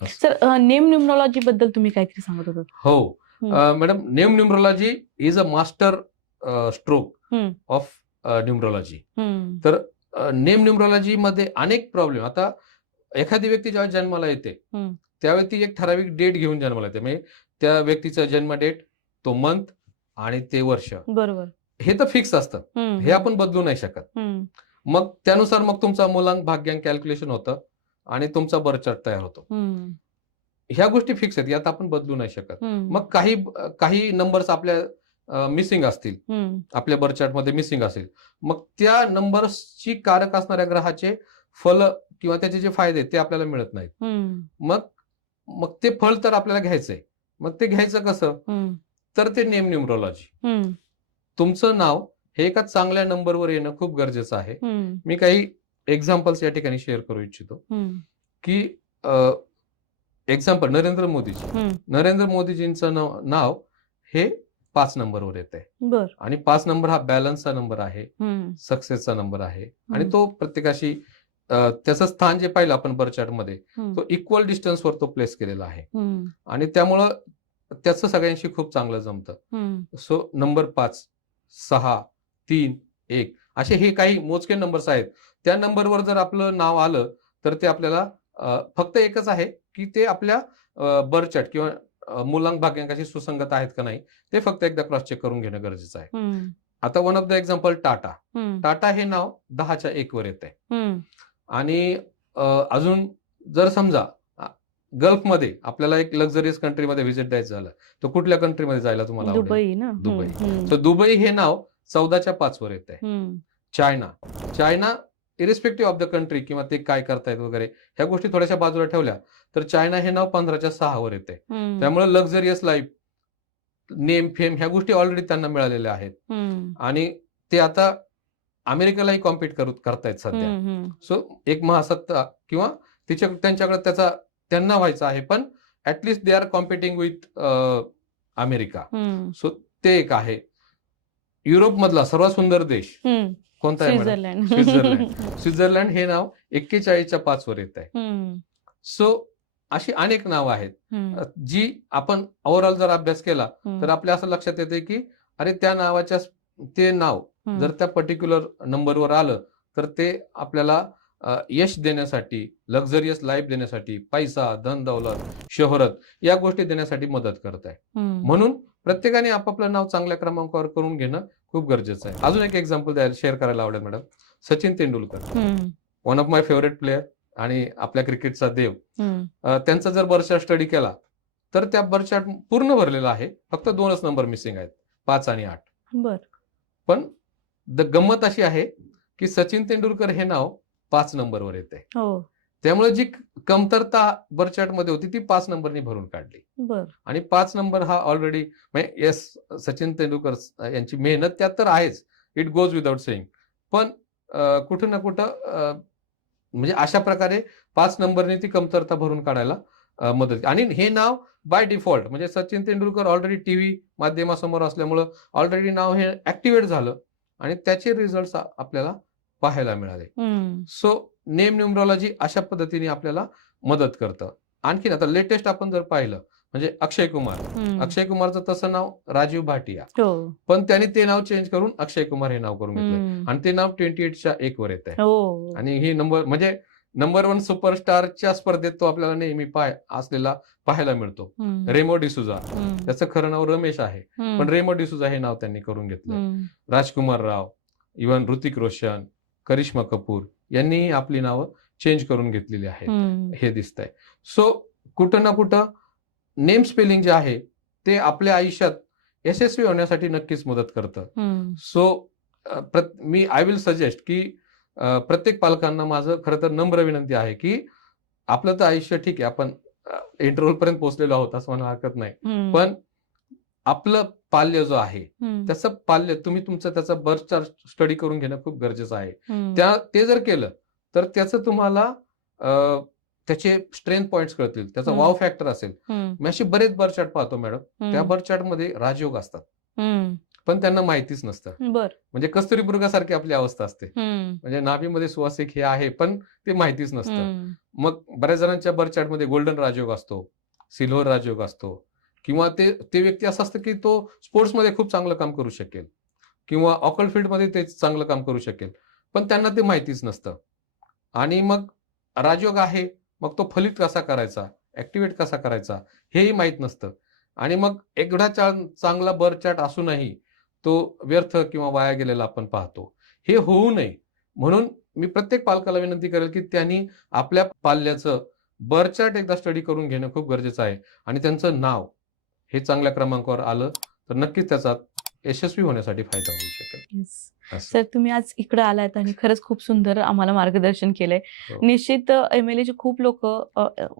Sir name न्यूमरॉलॉजी बद्दल तुम्ही काहीतरी सांगत होता. हो madam, name numerology is a master stroke of numerology. तर नेम न्यूमरोलॉजी मध्ये अनेक प्रॉब्लेम. आता एखादी व्यक्ती जेव्हा जन्माला येते त्यावेळी ती एक ठराविक डेट घेऊन जन्माला येते. म्हणजे त्या व्यक्तीचा जन्म डेट, तो मंथ आणि ते वर्ष, बरोबर, हे तर फिक्स असतं. हे आपण बदलू नाही शकत. मग त्यानुसार मग तुमचा मूलांक भाग्यांक कॅल्क्युलेशन होतं आणि तुमचा बर्थ चार्ट तयार होतो. ह्या गोष्टी फिक्स आहेत, यात आपण बदलू नाही शकत. मग काही नंबर्स आपल्या मिसिंग असतील, आपल्या बर्थ चार्ट मध्ये मिसिंग असेल, मग त्या नंबर्सची कारक असणाऱ्या ग्रहाचे फल किंवा त्याचे जे फायदे ते आपल्याला मिळत नाहीत. मग मग ते फळ तर आपल्याला घ्यायचंय. मग ते घ्यायचं कसं? तर ते नेम न्यूमरोलॉजी. तुमचं नाव हे एका चांगल्या नंबरवर येणं खूप गरजेचं आहे. मी काही एक्झाम्पल्स या ठिकाणी शेअर करू इच्छितो. की एक्झाम्पल नरेंद्र मोदीजींचं नाव हे 5 नंबरवर येत आहे. आणि 5 नंबर हा बॅलन्सचा नंबर आहे, सक्सेसचा नंबर आहे. आणि तो प्रत्येकाशी त्याचं स्थान जे पाहिलं आपण बर्थ चार्ट मध्ये, तो इक्वल डिस्टन्सवर तो प्लेस केलेला आहे. आणि त्यामुळं त्याचं सगळ्यांशी खूप चांगलं जमतं. सो नंबर 5, 6, 3, 1 असे हे काही मोजके नंबर्स आहेत. त्या नंबरवर जर आपलं नाव आलं तर ते आपल्याला फक्त एकच आहे की ते आपल्या बर्थ चार्ट किंवा मूलांक भाग्यांकाशी सुसंगत आहेत का नाही, ते फक्त एकदा क्रॉस चेक करून घेणं गरजेचं आहे. आता one of the example Tata हे नाव 10च्या 1 वर येत आहे. आणि अजून जर समजा गल्फमध्ये आपल्याला एक लक्झरियस कंट्रीमध्ये व्हिजिट द्यायचं झालं, तर कुठल्या कंट्रीमध्ये जायला तुम्हाला आवडेल? दुबई ना. दुबई. तर दुबई हे नाव 14च्या 5 वर येत आहे. China irrespective of the country किंवा ते काय करतायत वगैरे ह्या गोष्टी थोड्याशा बाजूला ठेवल्या तर चायना हे नाव 15च्या 6 वर येते. त्यामुळे लक्झरियस लाईफ, नेम, फेम ह्या गोष्टी ऑलरेडी त्यांना मिळालेल्या आहेत. आणि ते आता अमेरिकेलाही कॉम्पिट करतायत सध्या. सो एक महासत्ता किंवा त्यांच्याकडे त्यांना व्हायचं आहे, पण at least they are competing with America. So ते एक आहे. युरोप मधला सर्वात सुंदर देश कोणता आहे? स्वित्झर्लंड हे नाव 41च्या 5 वर येत आहे. सो अशी अनेक नावं आहेत जी आपण ओव्हरऑल जर अभ्यास केला तर आपल्या असं लक्षात येते की अरे त्या नावाच्या ते नाव जर त्या पर्टिक्युलर नंबरवर आलं तर ते आपल्याला यश देण्यासाठी, लक्झरियस लाईफ देण्यासाठी, पैसा, धन दौलत, शोहरत या गोष्टी देण्यासाठी मदत करत आहे. म्हणून प्रत्येकाने आपापलं नाव चांगल्या क्रमांकावर करून घेणं खूप गरजेचं आहे. अजून एक एक्झाम्पल शेअर करायला आवडेल madam. Sachin Tendulkar, one of my favourite player आणि आपल्या क्रिकेटचा देव. त्यांचा जर बर्थ चार्ट स्टडी केला तर त्या बर्थ चार्ट पूर्ण भरलेला आहे, फक्त 2च नंबर मिसिंग आहेत, 5 आणि 8. पण गंमत अशी आहे की सचिन तेंडुलकर हे नाव 5 नंबरवर येते. त्यामुळे जी कमतरता बर्थ चार्ट मध्ये होती ती 5 नंबरनी भरून काढली. आणि 5 नंबर हा ऑलरेडी येस, सचिन तेंडुलकर यांची मेहनत त्यात तर आहेच, इट गोज विदाउट सेइंग. पण कुठं ना कुठं म्हणजे अशा प्रकारे 5 नंबरने ती कमतरता भरून काढायला मदत. आणि हे नाव बाय डिफॉल्ट म्हणजे सचिन तेंडुलकर ऑलरेडी टीव्ही माध्यमासमोर असल्यामुळं ऑलरेडी नाव हे ऍक्टिव्हेट झालं आणि त्याचे रिझल्ट आपल्याला पाहायला मिळाले. सो नेम न्यूमरोलॉजी अशा पद्धतीने आपल्याला मदत करतं. आणखीन आता लेटेस्ट आपण जर पाहिलं म्हणजे अक्षय कुमारचं तसं नाव राजीव भाटिया, पण त्यांनी ते नाव चेंज करून अक्षय कुमार हे नाव करून घेतलंय आणि ते नाव 28च्या 1 वर येत आहे. आणि ही म्हणजे नंबर 1 सुपरस्टारच्या स्पर्धेत तो आपल्याला नेहमी असलेला पाहायला मिळतो. रेमो डिसुजा, त्याचं खरं नाव रमेश आहे, पण रेमो डिसुजा हे नाव त्यांनी करून घेतलंय. राजकुमार राव, इव्हन ऋतिक रोशन, करिश्मा कपूर यांनीही आपली नावं चेंज करून घेतलेली आहेत, हे दिसतंय. सो कुठं ना कुठं नेम स्पेलिंग जे आहे ते आपल्या आयुष्यात यशस्वी होण्यासाठी नक्कीच मदत करतं. सो आय विल सजेस्ट की प्रत्येक पालकांना माझं खरं तर नम्र विनंती आहे की आपलं तर आयुष्य ठीक आहे, आपण इंटरव्ह्यू पर्यंत पोहोचलेलो आहोत असं म्हणायला हरकत नाही, पण आपलं पाल्य जो आहे त्याचं पाल्य तुम्ही त्याचा बर्थ चार्ट स्टडी करून घेणं खूप गरजेचं आहे. ते जर केलं तर त्याचं तुम्हाला त्याचे स्ट्रेंथ पॉइंट्स कळतील, त्याचा वाव फॅक्टर असेल. मी अशी बरेच बर्थ चार्ट पाहतो मॅडम, त्या बर्थ चार्ट मध्ये राजयोग असतात, पण त्यांना माहितीच नसतं. बर. म्हणजे कस्तुरीमृगासारखी आपली अवस्था असते. म्हणजे नाभीमध्ये सुवासिक हे आहे पण ते माहितीच नसतं. मग बऱ्याच जणांच्या बर्थ चार्टमध्ये गोल्डन राजयोग असतो, सिल्व्हर राजयोग असतो, किंवा ते व्यक्ती असं असतं की तो स्पोर्ट्समध्ये खूप चांगलं काम करू शकेल किंवा ऑकल्ट फील्डमध्ये ते चांगलं काम करू शकेल, पण त्यांना ते माहितीच नसतं. आणि मग राजयोग आहे, मग तो फलित कसा करायचा, ऍक्टिव्हेट कसा करायचा हेही माहीत नसतं. आणि मग एवढा चांगला बर्थ चार्ट असूनही तो व्यर्थ किंवा वाया गेलेला आपण पाहतो. हे होऊ नये म्हणून मी प्रत्येक पालकाला विनंती करेल की त्यांनी आपल्या पाल्याचं बर्थ चार्ट एकदा स्टडी करून घेणं खूप गरजेचं आहे. आणि त्यांचं नाव हे चांगल्या क्रमांकावर आलं तर नक्कीच त्याचा यशस्वी होण्यासाठी फायदा होऊ शकेल. असं. सर, तुम्ही आज इकडे आलात आणि खरंच खूप सुंदर आम्हाला मार्गदर्शन केलंय. हो. निश्चित MLA चे खूप लोक,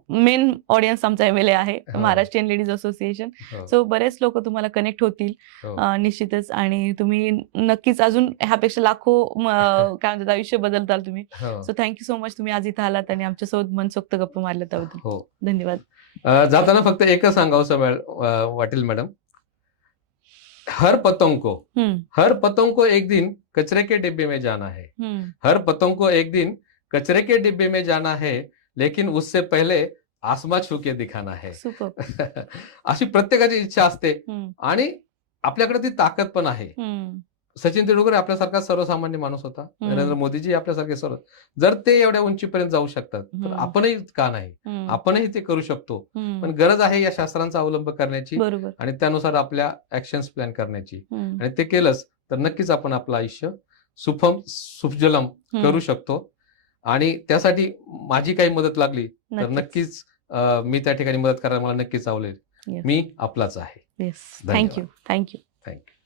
मेन ऑडियन्स आमचा MLA आहे, हो. Maharashtrian ladies association. हो. सो बरेच लोक तुम्हाला कनेक्ट होतील हो. निश्चितच. आणि तुम्ही नक्कीच अजून ह्यापेक्षा लाखो काय म्हणतात आयुष्य बदलताल तुम्ही. हो. सो थँक्यू सो मच, तुम्ही आज इथं आलात आणि आमच्यासोबत मनसोक्त गप्पा मारल्या त्याबद्दल हो. धन्यवाद. जाताना फक्त एकच सांगावंसं वाटेल मॅडम, हर पतंग को एक दिन कचरे के डिब्बे में जाना है. हर पतंग को एक दिन कचरे के डिब्बे में जाना है, लेकिन उससे पहले आसमां छू के दिखाना है. सुपर. अशी प्रत्येकाची इच्छा असते आणि आपल्याकडे ती ताकद पण आहे. सचिन तेंडुलकर आपल्यासारखा सर्वसामान्य माणूस होता. नरेंद्र मोदीजी आपल्यासारखे सर्व. जर ते एवढ्या उंचीपर्यंत जाऊ शकतात तर आपणही का नाही? आपणही ते करू शकतो. पण गरज आहे या शास्त्रांचा अवलंब करण्याची बरोबर. आणि त्यानुसार आपल्या ऍक्शन्स प्लॅन करण्याची. आणि ते केलंच तर नक्कीच आपण आपलं आयुष्य सुफम सुफजलम करू शकतो. आणि त्यासाठी माझी काही मदत लागली तर नक्कीच मी त्या ठिकाणी मदत करायला मला नक्कीच आवडेल. Yes. मी आपलाच आहे. येस. धन्यवाद. थँक्यू. थँक्यू.